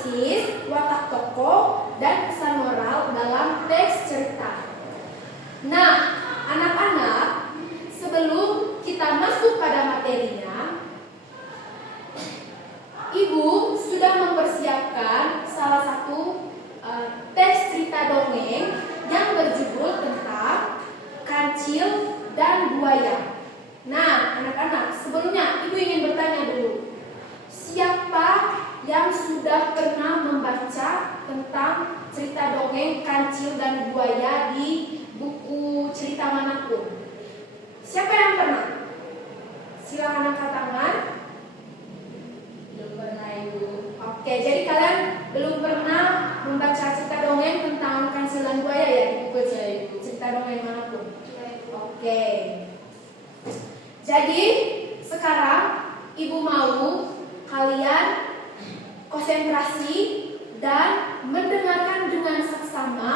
analisis watak tokoh dan pesan moral dalam teks cerita. Nah, anak-anak, sebelum kita masuk pada materinya, Ibu sudah mempersiapkan salah satu teks cerita dongeng yang berjudul tentang Kancil dan Buaya. Nah, anak-anak, sebelumnya Ibu ingin bertanya dulu. Siapa yang sudah pernah membaca tentang cerita dongeng Kancil dan Buaya di buku cerita manapun? Siapa yang pernah? Silakan angkat tangan. Belum pernah, Ibu. Oke, jadi kalian belum pernah membaca cerita dongeng tentang Kancil dan Buaya ya di buku cerita dongeng manapun? Oke. Jadi sekarang Ibu mau kalian konsentrasi dan mendengarkan dengan seksama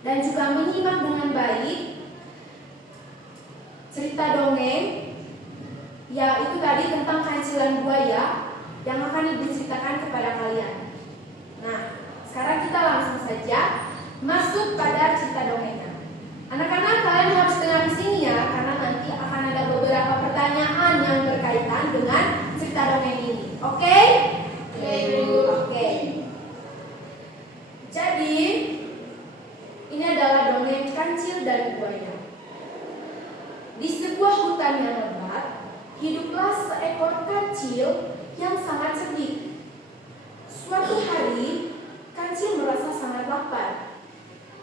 dan juga menyimak dengan baik cerita dongeng yang itu tadi tentang Kancil dan Buaya yang akan Ibu ceritakan kepada kalian. Nah, sekarang kita langsung saja masuk pada cerita dongengnya. Anak-anak, kalian harus dengar di sini ya, karena nanti akan ada beberapa pertanyaan yang berkaitan dengan cerita dongeng ini. Oke? Oke, Ibu. Oke. Jadi, ini adalah dongeng Kancil dan Buaya. Di sebuah hutan yang lebat, hiduplah seekor kancil yang sangat sedih. Suatu hari, Kancil merasa sangat lapar.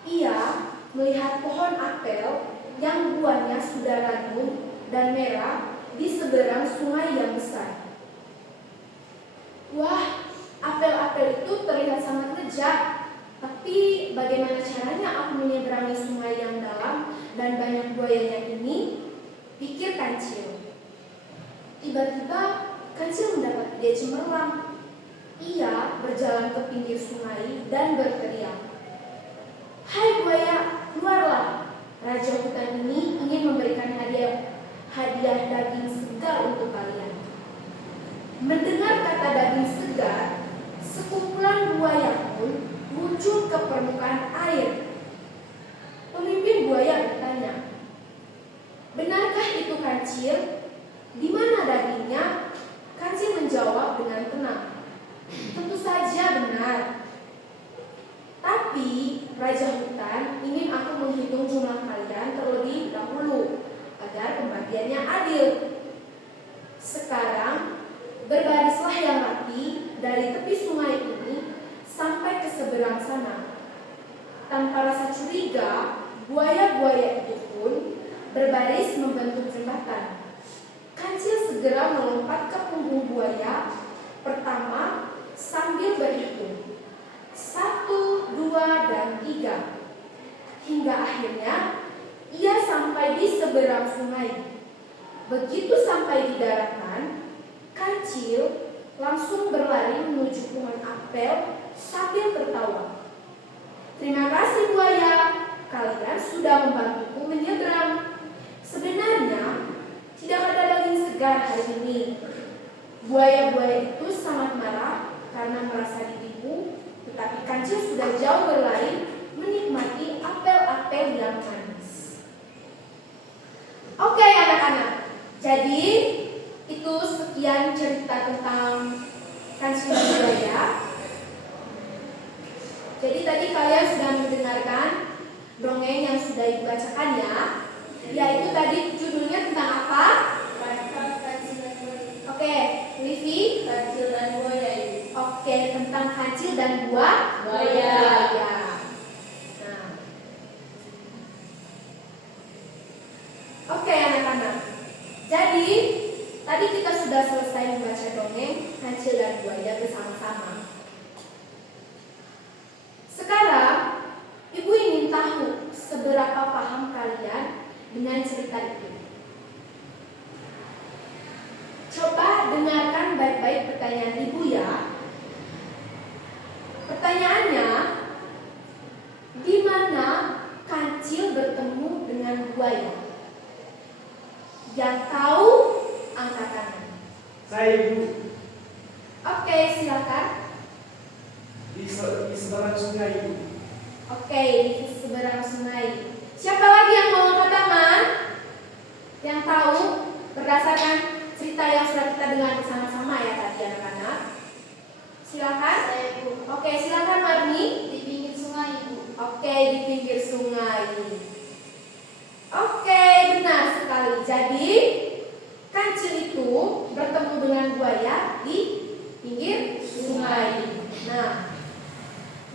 Ia melihat pohon apel yang buahnya sudah ranum dan merah di seberang sungai yang besar. Wah, apel-apel itu terlihat sangat lezat. Tapi bagaimana caranya aku menyeberangi sungai yang dalam dan banyak buayanya ini? Pikir Kancil. Tiba-tiba Kancil mendapat ide cemerlang. Ia berjalan ke pinggir sungai dan berteriak, "Hai buaya, keluarlah. Raja hutan ini ingin memberikan hadiah daging segar untuk kalian." Mendengar kata daging segar, sekumpulan buaya pun muncul ke permukaan air. Pemimpin buaya bertanya, "Benarkah itu Kancil? Di mana dagingnya?" Kancil menjawab dengan tenang, "Tentu saja benar. Tapi Raja Hutan ingin aku menghitung jumlah kalian terlebih dahulu agar pembagiannya adil. Sekarang berbarislah yang rapi dari tepi sungai ini sampai ke seberang sana." Tanpa rasa curiga, buaya-buaya itu pun berbaris membentuk jembatan. Kancil segera melompat ke punggung buaya pertama sambil berhitung 1, 2, dan 3. Hingga akhirnya ia sampai di seberang sungai. Begitu sampai di daratan, Kancil langsung berlari menuju pohon apel sambil tertawa. "Terima kasih buaya, kalian sudah membantuku menyeberang. Sebenarnya tidak ada daging segar hari ini." Buaya-buaya itu sangat marah karena merasa ditipu, tetapi Kancil sudah jauh berlari menikmati apel-apel yang manis. Oke anak-anak, jadi itu sekian cerita tentang Kancil dan Buaya. Jadi tadi kalian sudah mendengarkan dongeng yang sudah dibacakan ya. Yaitu tadi judulnya tentang apa? Oke, Livi, Kancil dan Buaya, Ibu. Oke, tentang Kancil dan Buaya. Nah. Oke anak-anak. Jadi tadi kita sudah selesai membaca dongeng Kancil dan Buaya bersama-sama. Sekarang Ibu ingin tahu seberapa paham kalian dengan cerita itu. Coba dengarkan baik-baik pertanyaan Ibu ya. Pertanyaannya, di mana Kancil bertemu dengan buaya? Yang tahu angkat tangan. Saya, Ibu. Oke, silakan. di seberang sungai, Ibu. Oke, di seberang sungai. Siapa lagi yang mau angkat tangan? Yang tahu berdasarkan cerita yang sudah kita dengar bersama-sama ya tadi anak-anak. Silakan. Saya, Bu. Oke, silakan Marni. Di pinggir sungai, Bu. Oke, di pinggir sungai. Oke, benar sekali. Jadi, kancil itu bertemu dengan buaya di pinggir sungai. Nah,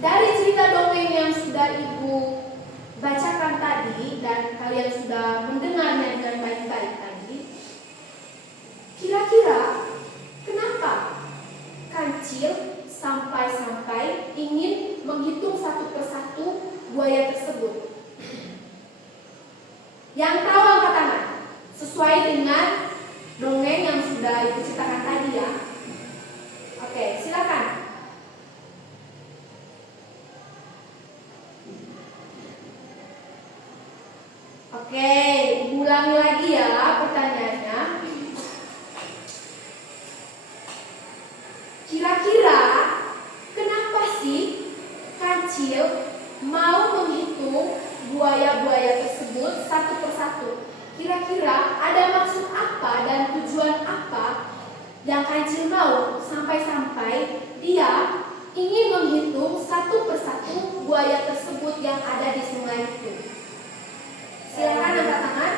dari cerita dongeng yang sudah Ibu bacakan tadi dan kalian sudah mendengarnya dengan baik-baik tadi, kira-kira kenapa kancil sampai-sampai ingin menghitung satu persatu buaya tersebut? Yang tahu angkat tangan sesuai dengan dongeng yang sudah Ibu ceritakan tadi ya. Oke, silakan. Oke, ulangi lagi ya pertanyaannya. Kira-kira kenapa sih kancil mau menghitung buaya-buaya tersebut satu persatu? Kira-kira ada maksud apa dan tujuan apa yang kancil mau sampai-sampai dia ingin menghitung satu persatu buaya tersebut yang ada di sungai itu? Silakan angkat tangan.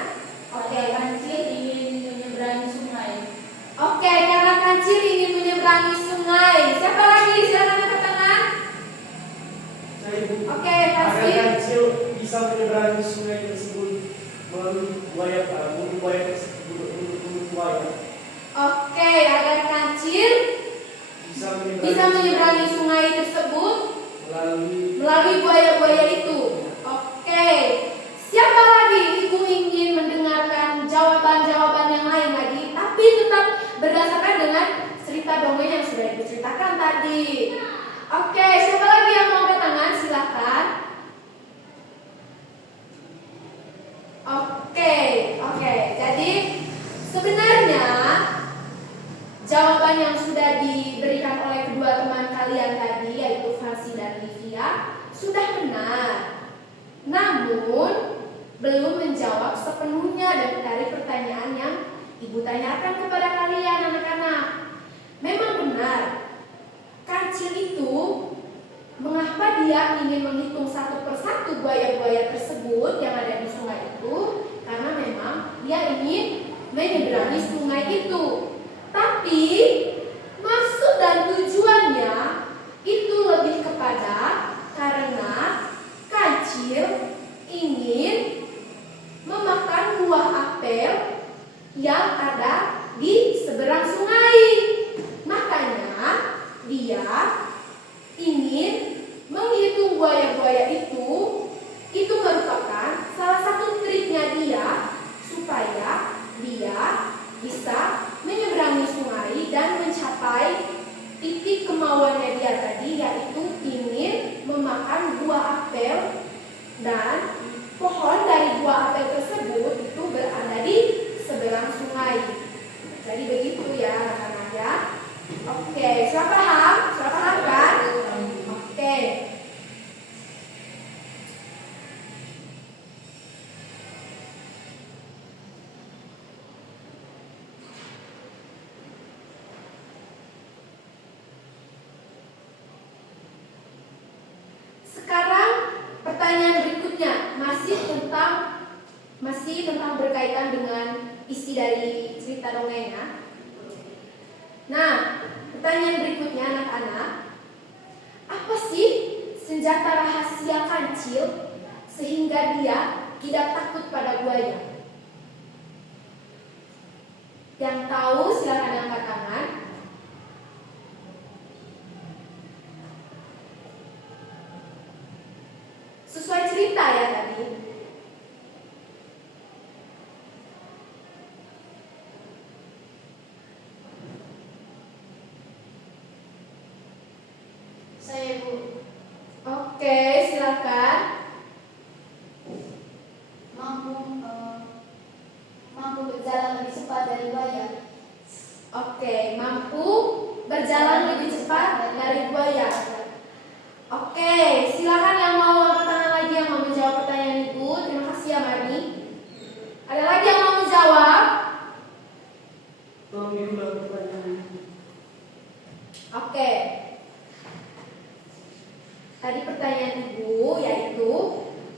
Oke, Kancil ingin menyeberangi sungai. Oke, karena kancil ingin menyeberangi sungai. Siapa lagi? Silakan angkat tangan. Saya, Ibu. Oke, Agar pasti. kancil bisa menyeberangi sungai tersebut melalui buaya, bulu buaya. Oke, agar kancil bisa menyeberangi sungai tersebut melalui buaya-buaya itu. Oke. Siapa lagi? Ibu ingin mendengarkan jawaban-jawaban yang lain lagi, tapi tetap berdasarkan dengan cerita dongeng yang sudah Ibu ceritakan tadi. Oke, siapa lagi yang mau angkat tangan? Silakan. Oke. Jadi sebenarnya jawaban yang sudah diberikan oleh kedua teman kalian tadi, yaitu Farsi dan Livia, sudah benar. Namun belum menjawab sepenuhnya dari pertanyaan yang Ibu tanyakan kepada kalian anak-anak. Memang benar, kancil itu mengapa dia ingin menghitung satu persatu buaya-buaya tersebut yang ada di sungai itu? Karena memang dia ingin menyeberangi sungai itu. Tapi maksud dan tujuannya itu lebih kepada karena kancil ingin memakan buah apel yang ada di seberang sungai. Makanya dia ingin menghitung buaya-buaya itu merupakan salah satu triknya dia supaya dia bisa menyeberangi sungai dan mencapai titik kemauannya dia tadi, yaitu ingin memakan buah apel, dan pohon dari buah apel tersebut itu berada di seberang sungai. Jadi begitu ya anak-anak ya. Oke, sudah paham? Sudah paham kan? Oke. Sekarang pertanyaan berikutnya masih tentang berkaitan dengan isi dari cerita dongengnya. Nah, pertanyaan berikutnya anak-anak, apa sih senjata rahasia kancil sehingga dia tidak takut pada buaya? Yang tahu silakan angkat tangan. Sesuai cerita ya tadi. Saya, Bu. Oke, silakan. Mampu berjalan lebih cepat dari buaya. Oke, mampu berjalan lebih cepat dari buaya. Tadi pertanyaan Ibu yaitu,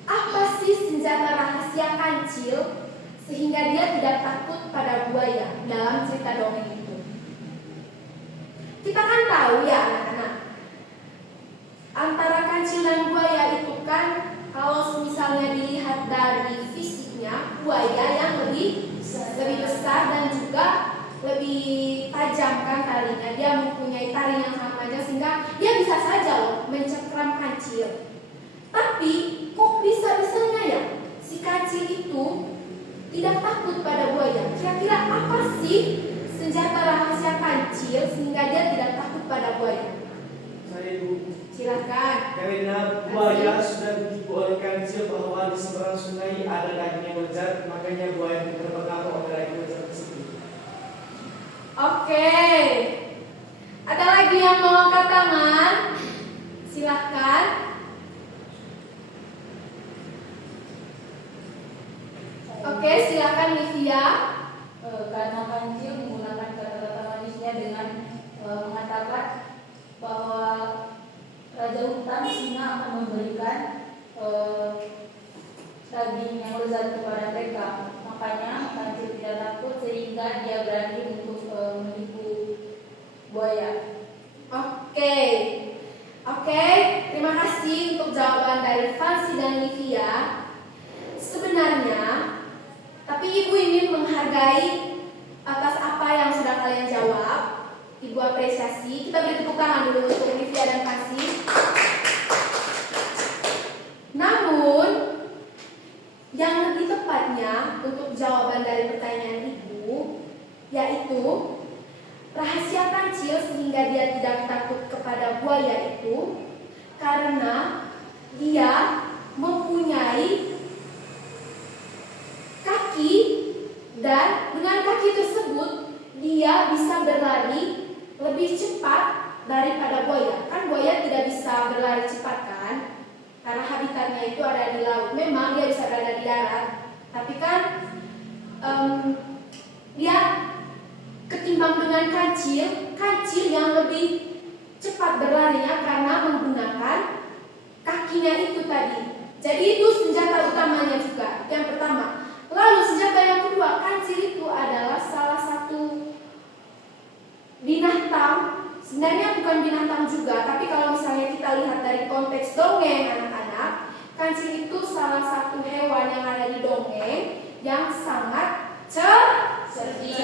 apa sih senjata rahasia kancil sehingga dia tidak takut pada buaya dalam cerita dongeng itu? Kita kan tahu ya anak-anak, antara kancil dan buaya itu kan kalau misalnya dilihat dari fisiknya, buaya yang lebih besar dan juga lebih tajam kan talinya. Dia mempunyai taring yang sangat panjang sehingga dia bisa saja loh mencengkram kancil. Tapi kok bisa-bisanya ya si kancil itu tidak takut pada buaya? Kira-kira apa sih senjata rahasia kancil sehingga dia tidak takut pada buaya? Saya Ibu. Silakan. Karena buaya sudah ditipu oleh kancil bahwa di seberang sungai ada daging yang lezat, makanya buaya terpengaruh oleh daging lezat tersebut. Oke. Ada lagi yang mau angkat tangan? Silakan. Oke, silakan Livia. Karena kancil menggunakan kata-kata manisnya dengan mengatakan bahwa Raja Hutan singa akan memberikan daging yang lezat kepada mereka. Makanya kancil tidak takut sehingga dia berani untuk menipu buaya. Oke. Terima kasih untuk jawaban dari Fancy dan Livia. Sebenarnya, tapi Ibu ingin menghargai atas apa yang sudah kalian jawab. Ibu apresiasi. Kita beri tepuk tangan dulu untuk Livia dan Fancy. Namun, yang lebih tepatnya untuk jawaban dari pertanyaan Ibu yaitu rahasia kancil sehingga dia tidak takut kepada buaya itu karena dia mempunyai kaki dan dengan kaki tersebut dia bisa berlari lebih cepat daripada buaya. Kan buaya tidak bisa berlari cepat kan? Karena habitatnya itu ada di laut. Memang dia bisa berada di darat, tapi kan dia ketimbang dengan kancil yang lebih cepat berlarinya karena menggunakan kakinya itu tadi. Jadi itu senjata utamanya juga. Yang pertama. Lalu senjata yang kedua, kancil itu adalah salah satu binatang. Sebenarnya bukan binatang juga, tapi kalau misalnya kita lihat dari konteks dongeng anak-anak, kancil itu salah satu hewan yang ada di dongeng yang sangat cerdik.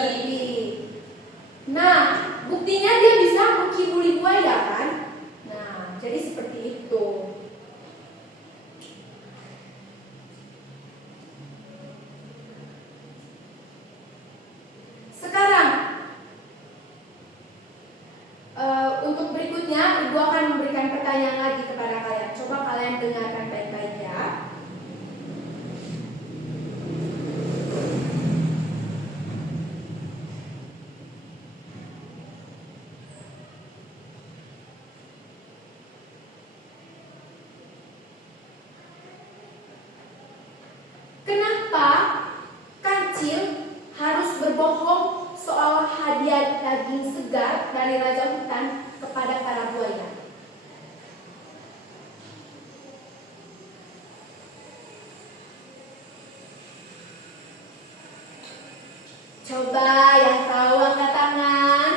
Nah, buktinya dia bisa mengkibuli buaya kan? Nah, jadi seperti itu. Sekarang untuk berikutnya Ibu akan memberikan pertanyaan lagi kepada kalian. Coba kalian dengarkan baik-baik ya. Kenapa kancil harus berbohong soal hadiah daging segar dari Raja Hutan kepada para buaya? Coba yang tahu angkat tangan.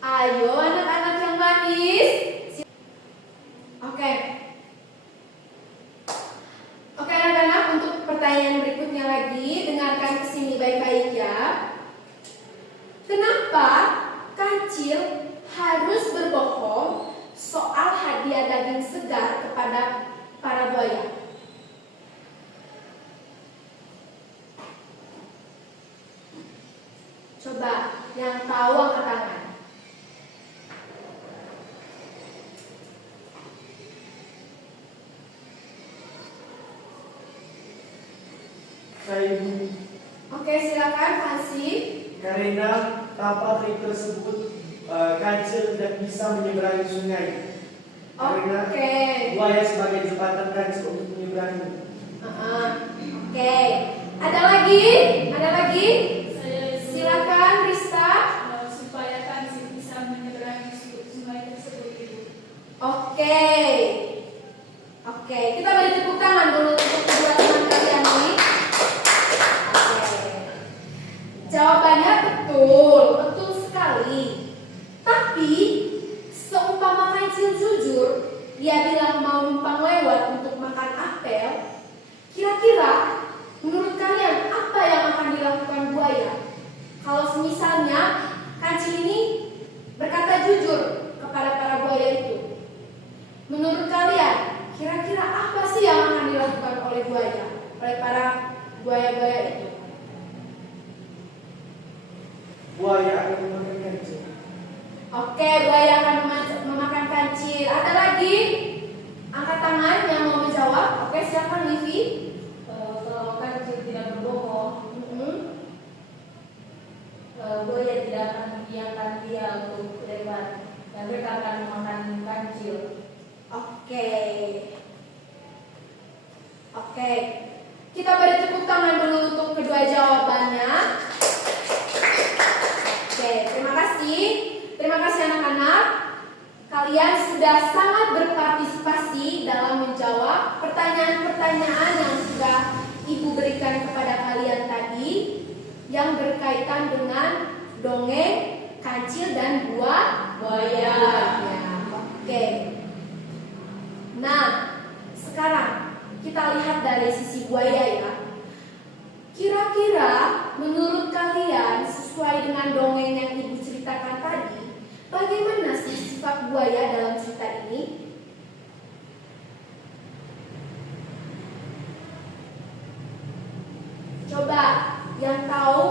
Ayo anak-anak yang manis. Oke. Oke anak-anak, untuk pertanyaan berikutnya lagi, dengarkan kesini baik-baik ya. Kenapa kancil harus berbohong soal hadiah daging segar kepada para buaya? Coba yang tahu angkat tangan. Saya Ibu. Oke, silakan Fancy. Karena tanpa trik tersebut kancil tidak bisa menyeberangi sungai. Karena buaya sebagai jembatan kancil untuk menyeberangi. Oke. Ada lagi? Silakan Rista. Supaya kancil bisa menyeberangi sungai tersebut, Ibu. Oke. Oke, kita beri tepuk tangan dulu untuk kedua teman kalian ini. Oke. Jawabannya betul, betul sekali. Tapi seumpama kancil jujur, dia bilang mau numpang lewat untuk makan apel. Kira-kira menurut kalian apa yang akan dilakukan buaya? Kalau misalnya kancil ini berkata jujur kepada para buaya itu, menurut kalian kira-kira apa sih yang akan dilakukan oleh buaya, oleh para buaya-buaya itu? Buaya akan memakan kancil. Oke, buaya akan memakan kancil. Ada lagi? Angkat tangan yang mau menjawab. Oke, siapa Livi? Kalau kancil tidak berbohong, buaya tidak akan membiarkan dia untuk lewat dan mereka akan memakan kancil. Oke. Oke. Kita beri tepuk tangan dulu untuk kedua jawabannya. Oke, terima kasih. Terima kasih anak-anak. Kalian sudah sangat berpartisipasi dalam menjawab pertanyaan-pertanyaan yang sudah Ibu berikan kepada kalian tadi yang berkaitan dengan dongeng, kancil, dan buaya. Ya, oke. Nah, sekarang kita lihat dari sisi buaya ya. Kira-kira menurut kalian sesuai dengan dongeng yang Ibu ceritakan tadi, bagaimana sih sifat buaya dalam cerita ini? Coba yang tahu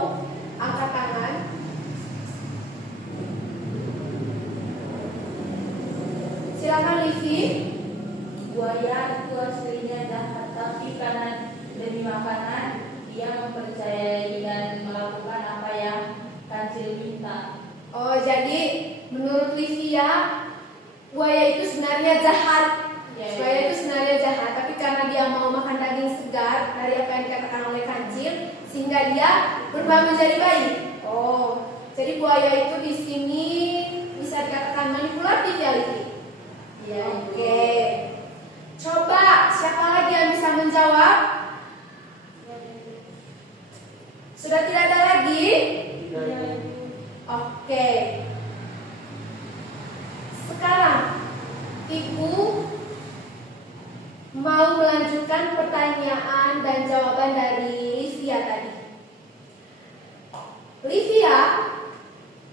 angkat tangan. Silakan Livi. Buaya itu aslinya jahat, tapi karena demi makanan dia mempercayai dan melakukan apa yang kancil minta. Oh, jadi menurut Livia, buaya itu sebenarnya jahat. Ya, Buaya itu sebenarnya jahat, tapi karena dia mau makan daging segar dari apa yang dikatakan oleh kancil, sehingga dia berubah menjadi baik. Oh, jadi buaya itu di sini bisa dikatakan manipulatif ya, Livi? Ya, Oke. Coba siapa lagi yang bisa menjawab? Sudah tidak ada lagi? Oke. Sekarang Ibu mau melanjutkan pertanyaan dan jawaban dari Livia tadi. Livia,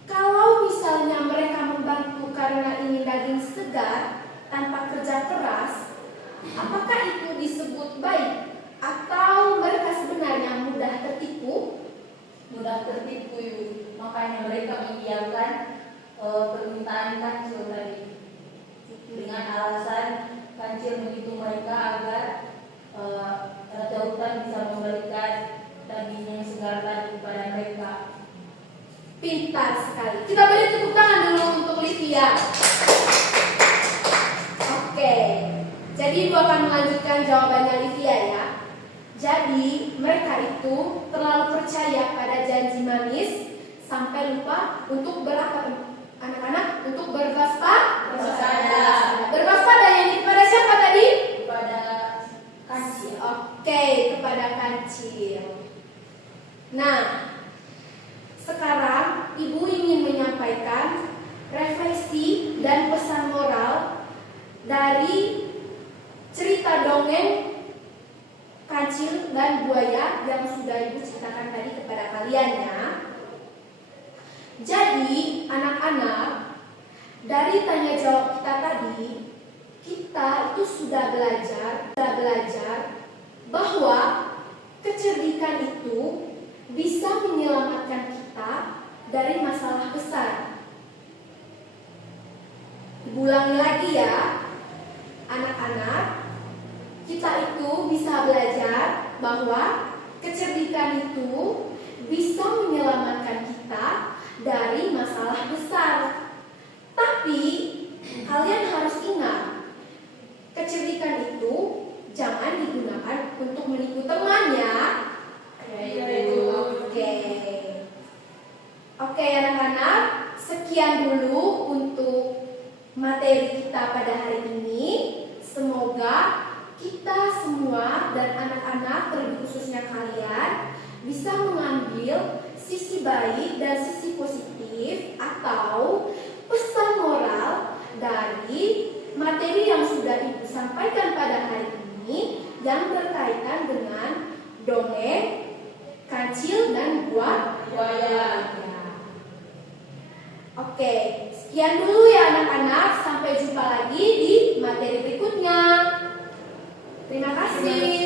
kalau misalnya mereka membantu karena ingin daging segar tanpa kerja keras, apakah itu disebut baik atau mereka sebenarnya mudah tertipu? mudah tertipu, Ibu. Makanya mereka membiarkan permintaan kancil tadi dengan alasan kancil begitu mereka agar Raja Hutan bisa memberikan daging yang segar tadi kepada mereka. Pintar sekali. Kita beri tepuk tangan dulu untuk Livia. Oke. Jadi Ibu akan melanjutkan jawabannya Livia ya. Jadi mereka itu terlalu percaya pada janji manis sampai lupa untuk berapa anak-anak? Untuk berwaspada. Berwaspada yang kepada siapa tadi? Kepada kancil. Oke, kepada kancil. Nah, sekarang Ibu ingin menyampaikan refleksi dan pesan moral dari cerita dongeng kancil dan buaya yang sudah Ibu ceritakan tadi kepada kalian ya. Jadi anak-anak, dari tanya jawab kita tadi, kita itu sudah belajar bahwa kecerdikan itu bisa menyelamatkan kita dari masalah besar. Ulangi lagi ya, anak-anak, kita itu bisa belajar bahwa kecerdikan itu bisa menyelamatkan kita dari masalah besar. Tapi kalian harus ingat, kecerdikan itu jangan digunakan untuk menipu teman ya. Oke anak-anak, sekian dulu untuk materi kita pada hari ini. Semoga kita semua dan anak-anak, terlebih khususnya kalian, bisa mengambil sisi baik dan sisi positif atau pesan moral dari materi yang sudah Ibu sampaikan pada hari ini yang berkaitan dengan dongeng, kancil, dan buaya. Oke, sekian dulu ya anak-anak. Sampai jumpa lagi di materi berikutnya. Terima kasih.